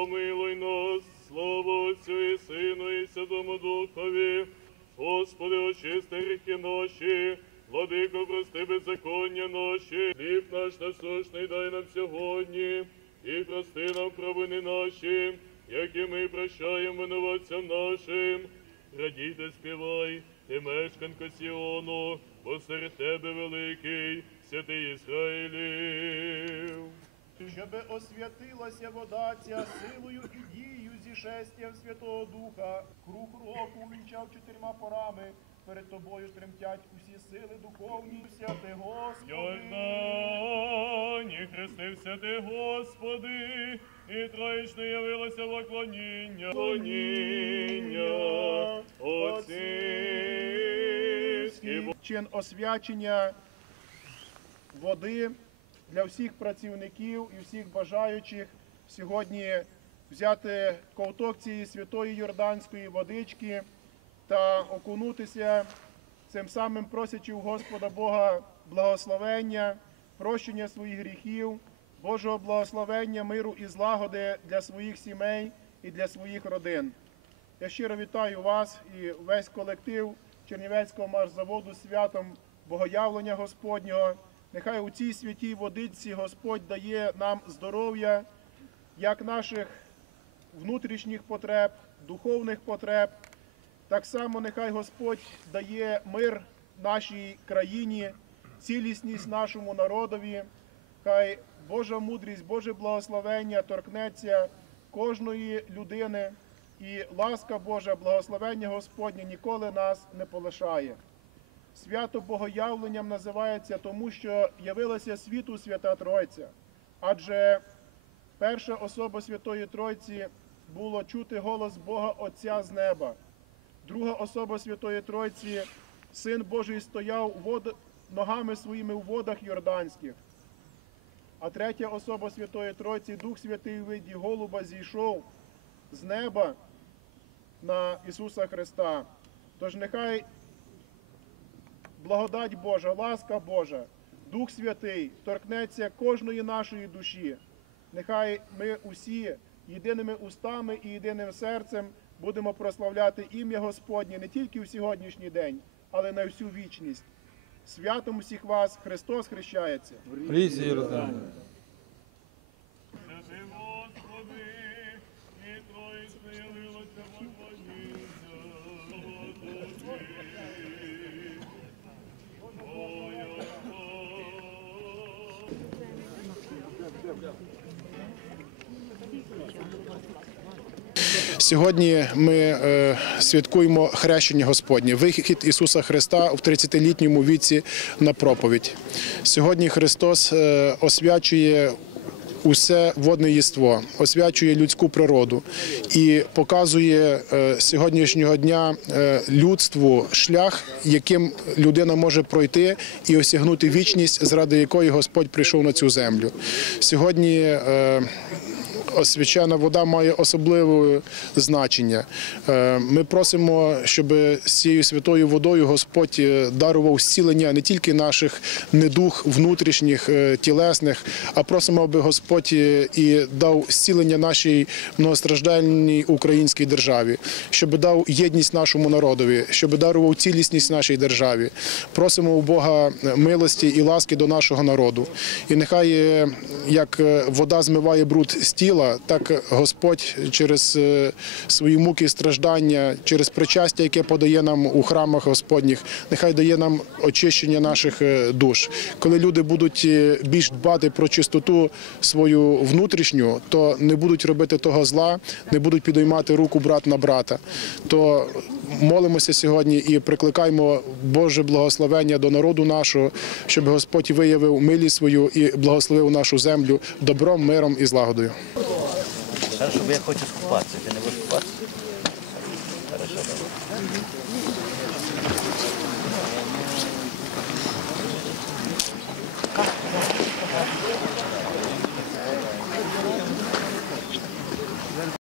помилуй нас, слава Отцю і Сину, і Святому Духові. Господи, очисти гріхи наші, владико, прости беззаконня наші, хліб наш насущний дай нам сьогодні, і прости нам провини наші, які ми прощаємо винуватцям нашим. Радійте, співай, ти мешканко Сіону, бо серед тебе великий, святий Ісраїлів. Щоби освятилася вода ця силою і дією зішестям Святого Духа, круг року увінчав чотирма порами. Перед тобою тремтять усі сили духовні, святи Господи. Йордані, хрестився ти, Господи, і троїчне явилося поклоніння. Поклоніння отцівським. Чин освячення води для всіх працівників і всіх бажаючих сьогодні взяти ковток цієї святої Йорданської водички та окунутися, цим самим просячи у Господа Бога благословення, прощення своїх гріхів, Божого благословення, миру і злагоди для своїх сімей і для своїх родин. Я щиро вітаю вас і весь колектив Чернівецького маршзаводу святом Богоявлення Господнього. Нехай у цій святій водиці Господь дає нам здоров'я, як наших внутрішніх потреб, духовних потреб. Так само нехай Господь дає мир нашій країні, цілісність нашому народові. Хай Божа мудрість, Боже благословення торкнеться кожної людини, і ласка Божа, благословення Господнє ніколи нас не полишає. Свято Богоявленням називається тому, що явилася світу Свята Тройця. Адже перша особа Святої Тройці було чути голос Бога Отця з неба. Друга особа Святої Тройці, Син Божий стояв вод... ногами своїми у водах Йорданських. А третя особа Святої Тройці, Дух Святий у виді Голуба, зійшов з неба на Ісуса Христа. Тож нехай благодать Божа, ласка Божа, Дух Святий торкнеться кожної нашої душі. Нехай ми усі єдиними устами і єдиним серцем будемо прославляти ім'я Господнє не тільки в сьогоднішній день, але на всю вічність. Святом усіх вас Христос хрещається. Різі Сьогодні ми е, святкуємо хрещення Господнє, вихід Ісуса Христа в 30-літньому віці на проповідь. Сьогодні Христос е, освячує усе водне єство, освячує людську природу і показує е, сьогоднішнього дня е, людству шлях, яким людина може пройти і осягнути вічність, заради якої Господь прийшов на цю землю. Сьогодні освячена вода має особливе значення. Е, Ми просимо, щоб з цією святою водою Господь е, дарував зцілення не тільки наших недух внутрішніх, е, тілесних, а просимо, аби Господь і дав зцілення нашій многостраждальній українській державі, щоб дав єдність нашому народові, щоб дарував цілісність нашій державі. Просимо у Бога милості і ласки до нашого народу. І нехай як вода змиває бруд з тіла, так Господь через е, свої муки і страждання, через причастя, яке подає нам у храмах Господніх, нехай дає нам очищення наших е, душ. Коли люди будуть е, більш дбати про чистоту свою внутрішню, то не будуть робити того зла, не будуть підіймати руку брат на брата. То молимося сьогодні і прикликаємо Боже благословення до народу нашого, щоб Господь виявив милість свою і благословив нашу землю добром, миром і злагодою. Хорошо, бо я хочу скупатися. Ти не будешь купаться. Хорошо, давай.